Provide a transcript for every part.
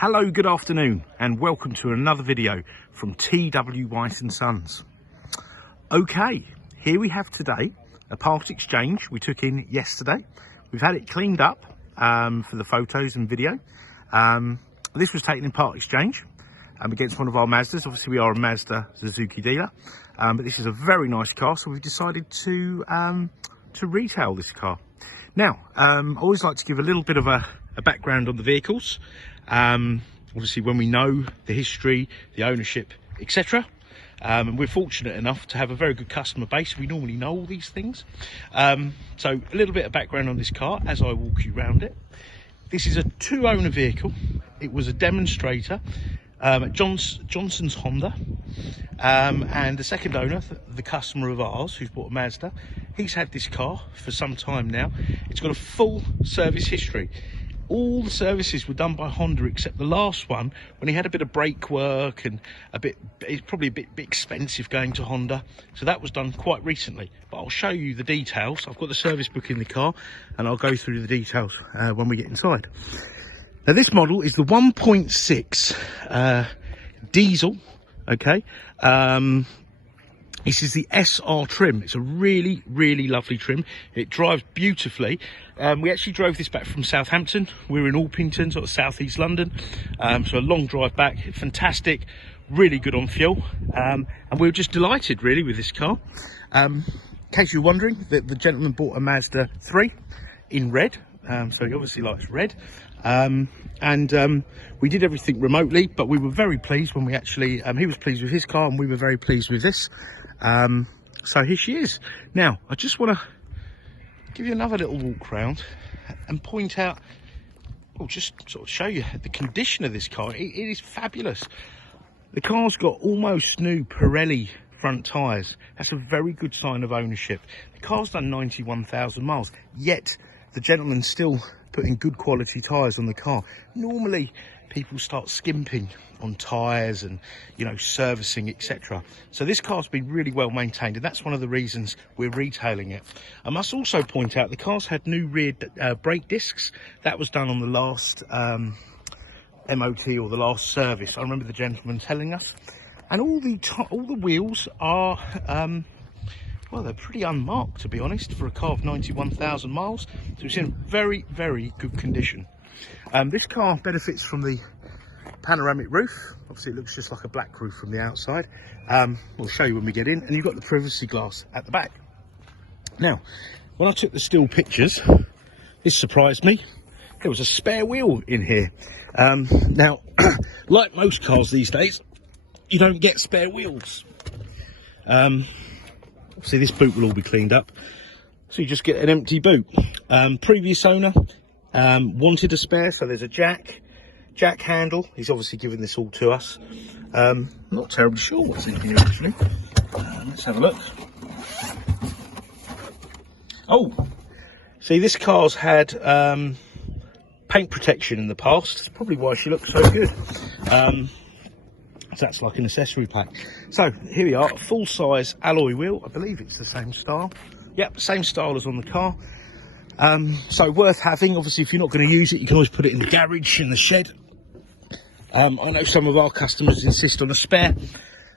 Hello, good afternoon, and welcome to another video from TW White & Sons. Okay, here we have today a part exchange we took in yesterday. We've had it cleaned up for the photos and video. This was taken in part exchange against one of our Mazdas. Obviously, we are a Mazda Suzuki dealer, but this is a very nice car, so we've decided to retail this car. Now, I always like to give a little bit of a background on the vehicles. Obviously, when we know the history, the ownership, etc. And we're fortunate enough to have a very good customer base. We normally know all these things. So a little bit of background on this car as I walk you around it. This is a two-owner vehicle. It was a demonstrator at Johnson's Honda. And the second owner, the customer of ours who's bought a Mazda, he's had this car for some time now. It's got a full service history. All the services were done by Honda except the last one, when he had a bit of brake work and it's probably a bit expensive going to Honda. So that was done quite recently, but I'll show you the details. I've got the service book in the car and I'll go through the details when we get inside. Now, this model is the 1.6 diesel, okay? This is the SR trim. It's a really, really lovely trim. It drives beautifully. We actually drove this back from Southampton. We're in Orpington, sort of southeast London. So a long drive back, fantastic, really good on fuel. And we were just delighted really with this car. In case you're wondering, the gentleman bought a Mazda 3 in red. So he obviously likes red. We did everything remotely, but we were very pleased when we actually, he was pleased with his car and we were very pleased with this. So here she is. Now, I just want to give you another little walk round and point out, or just sort of show you the condition of this car. It is fabulous. The car's got almost new Pirelli front tyres. That's a very good sign of ownership. The car's done 91,000 miles, yet the gentleman's still putting good quality tyres on the car. Normally people start skimping on tyres and, you know, servicing, etc. So this car's been really well maintained, and that's one of the reasons we're retailing it. I must also point out the car's had new rear brake discs. That was done on the last MOT or the last service. I remember the gentleman telling us. And all the wheels are well, they're pretty unmarked, to be honest, for a car of 91,000 miles. So it's in very, very good condition. This car benefits from the panoramic roof. Obviously, it looks just like a black roof from the outside. We'll show you when we get in. And you've got the privacy glass at the back. Now, when I took the still pictures, this surprised me. There was a spare wheel in here. Now, like most cars these days, you don't get spare wheels. See, this boot will all be cleaned up, so you just get an empty boot. Previous owner wanted a spare, so there's a jack handle. He's obviously given this all to us. Not terribly sure what's in here actually. Let's have a look. Oh, see, this car's had paint protection in the past. That's probably why she looks so good. So that's like an accessory pack. So here we are, full size alloy wheel. I believe it's the same style. Yep, same style as on the car. So worth having. Obviously, if you're not going to use it, you can always put it in the garage, in the shed. I know some of our customers insist on a spare.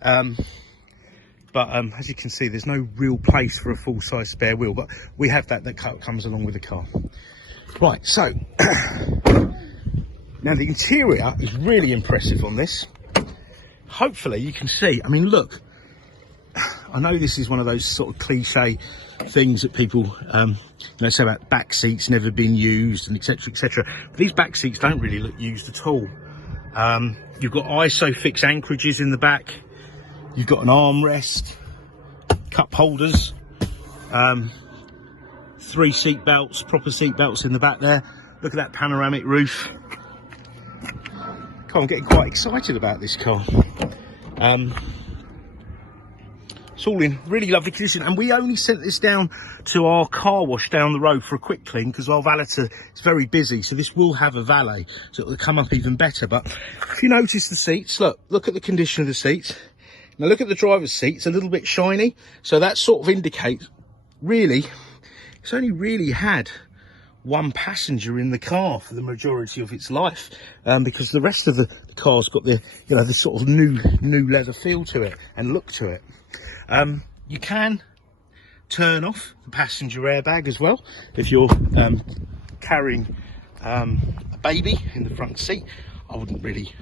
But as you can see, there's no real place for a full size spare wheel. But we have that comes along with the car. Right, so now the interior is really impressive on this. Hopefully you can see, I mean, look, I know this is one of those sort of cliche things that people say about back seats never been used and etc, etc. But these back seats don't really look used at all. You've got ISOFIX anchorages in the back. You've got an armrest, cup holders, 3 seat belts, proper seat belts in the back there. Look at that panoramic roof. I'm getting quite excited about this car. It's all in really lovely condition, and we only sent this down to our car wash down the road for a quick clean because our valeter is very busy, so this will have a valet, so it will come up even better. But if you notice the seats, look at the condition of the seats. Now look at the driver's seat, it's a little bit shiny, so that sort of indicates really it's only really had one passenger in the car for the majority of its life, because the rest of the car's got the, you know, this sort of new leather feel to it and look to it. You can turn off the passenger airbag as well if you're carrying a baby in the front seat. I wouldn't really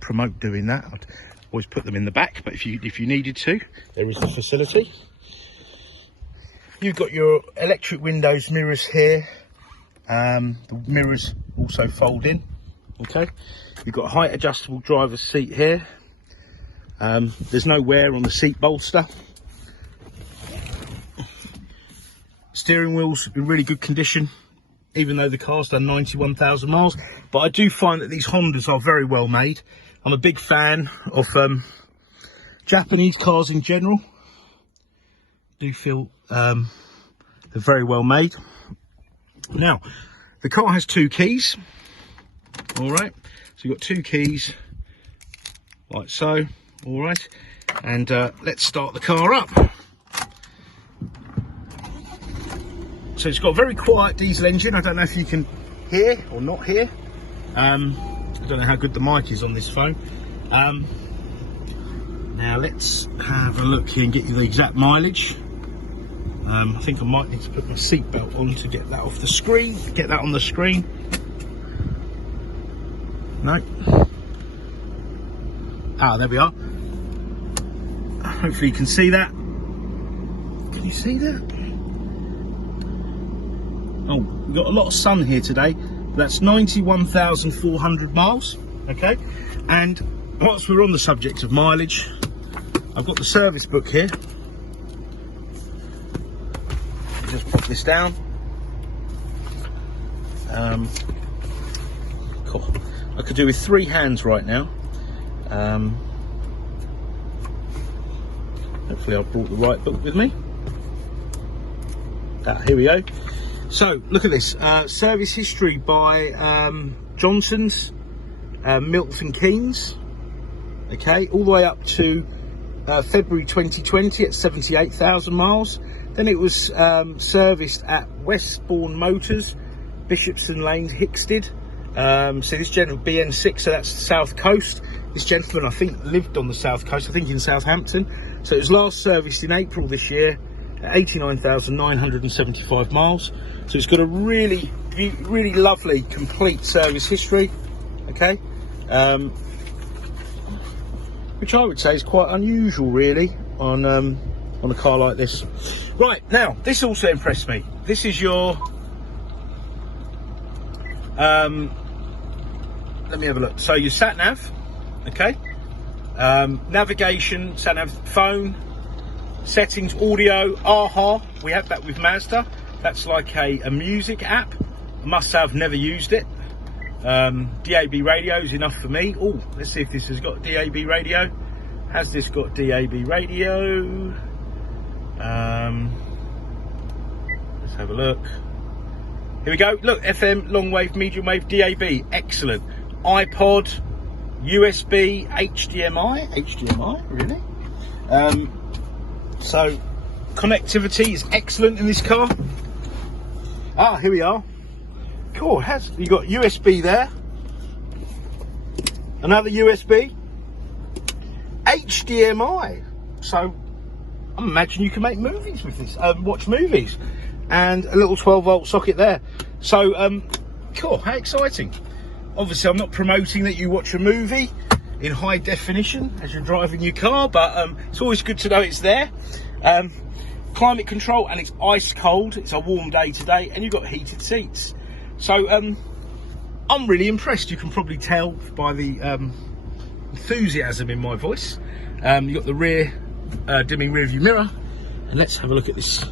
promote doing that. I'd always put them in the back, but if you needed to, there is the facility. You've got your electric windows mirrors here. The mirrors also fold in. Okay, you've got a height adjustable driver's seat here. There's no wear on the seat bolster. Steering wheel's in really good condition, even though the car's done 91,000 miles. But I do find that these Hondas are very well made. I'm a big fan of Japanese cars in general. Do feel they're very well made. Now, the car has 2 keys. All right, so you've got 2 keys, like so. All right, and let's start the car up. So it's got a very quiet diesel engine. I don't know if you can hear or not hear. I don't know how good the mic is on this phone. Now let's have a look here and get you the exact mileage. I think I might need to put my seatbelt on to get that off the screen. Get that on the screen. No. Ah, there we are. Hopefully you can see that. Can you see that? Oh, we've got a lot of sun here today. That's 91,400 miles. Okay. And whilst we're on the subject of mileage, I've got the service book here. Just pop this down. Cool. I could do with 3 hands right now. Hopefully I've brought the right book with me. Here we go. So look at this, service history by Johnson's, Milton Keynes. Okay, all the way up to February 2020 at 78,000 miles. Then it was serviced at Westbourne Motors, Bishopston Lane, Hickstead. So this gentleman, BN6, so that's the South Coast. This gentleman, I think, lived on the South Coast, I think in Southampton. So it was last serviced in April this year at 89,975 miles. So it's got a really lovely, complete service history. Okay. Which I would say is quite unusual, really, on a car like this. Right, now, this also impressed me. This is your... let me have a look. So your sat-nav, okay, navigation, sat-nav, phone, settings, audio, AHA. We have that with Mazda. That's like a music app. I must say I've never used it. DAB radio is enough for me. Oh, let's see if this has got DAB radio. Has this got DAB radio? Let's have a look. Here we go. Look, FM, long wave, medium wave, DAB. Excellent. iPod, USB, HDMI. HDMI, really? So connectivity is excellent in this car. Ah, here we are. Cool. You got USB there. Another USB. HDMI. So I imagine you can make movies with this. Watch movies. And a little 12-volt socket there. So cool. How exciting. Obviously I'm not promoting that you watch a movie in high definition as you're driving your car, but it's always good to know it's there. Climate control, and it's ice cold. It's a warm day today, and you've got heated seats. So I'm really impressed. You can probably tell by the enthusiasm in my voice. You've got the rear dimming rear view mirror, and let's have a look at this.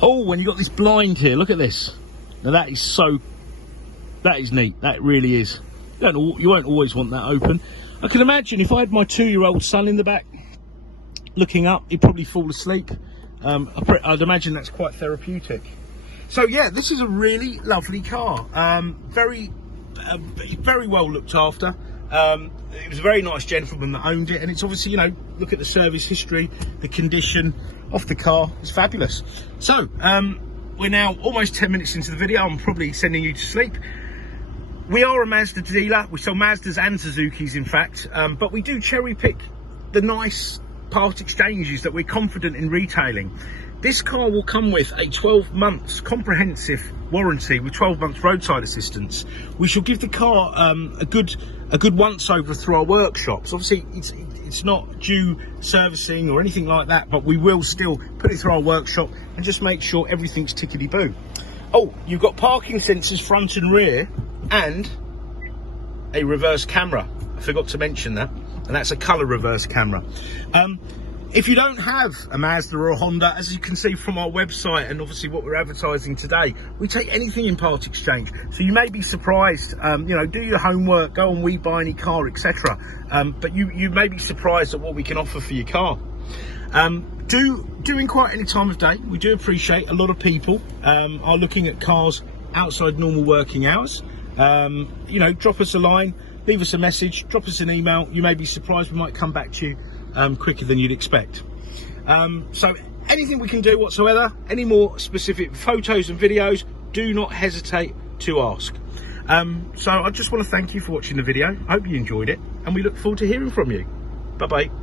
Oh, and you've got this blind here. Look at this. Now that is neat. That really is. You won't always want that open. I can imagine if I had my 2-year-old son in the back looking up, he'd probably fall asleep. I'd imagine that's quite therapeutic. So yeah, this is a really lovely car. Very well looked after. It was a very nice gentleman that owned it, and it's obviously, you know, look at the service history, the condition of the car is fabulous. So we're now almost 10 minutes into the video. I'm probably sending you to sleep. We are a Mazda dealer. We sell Mazdas and Suzukis, in fact, but we do cherry pick the nice part exchanges that we're confident in retailing. This car will come with a 12 months comprehensive warranty with 12 months roadside assistance. We shall give the car a good once over through our workshops. Obviously, it's not due servicing or anything like that, but we will still put it through our workshop and just make sure everything's tickety-boo. Oh, you've got parking sensors front and rear and a reverse camera. I forgot to mention that, and that's a colour reverse camera. If you don't have a Mazda or a Honda, as you can see from our website and obviously what we're advertising today, we take anything in part exchange. So you may be surprised, you know, do your homework, go on We Buy Any Car, etc. But you may be surprised at what we can offer for your car. Do inquire any time of day. We do appreciate a lot of people are looking at cars outside normal working hours. You know, drop us a line, leave us a message, drop us an email. You may be surprised we might come back to you quicker than you'd expect. So anything we can do whatsoever, any more specific photos and videos, do not hesitate to ask. So I just want to thank you for watching the video. I hope you enjoyed it, and we look forward to hearing from you. Bye bye.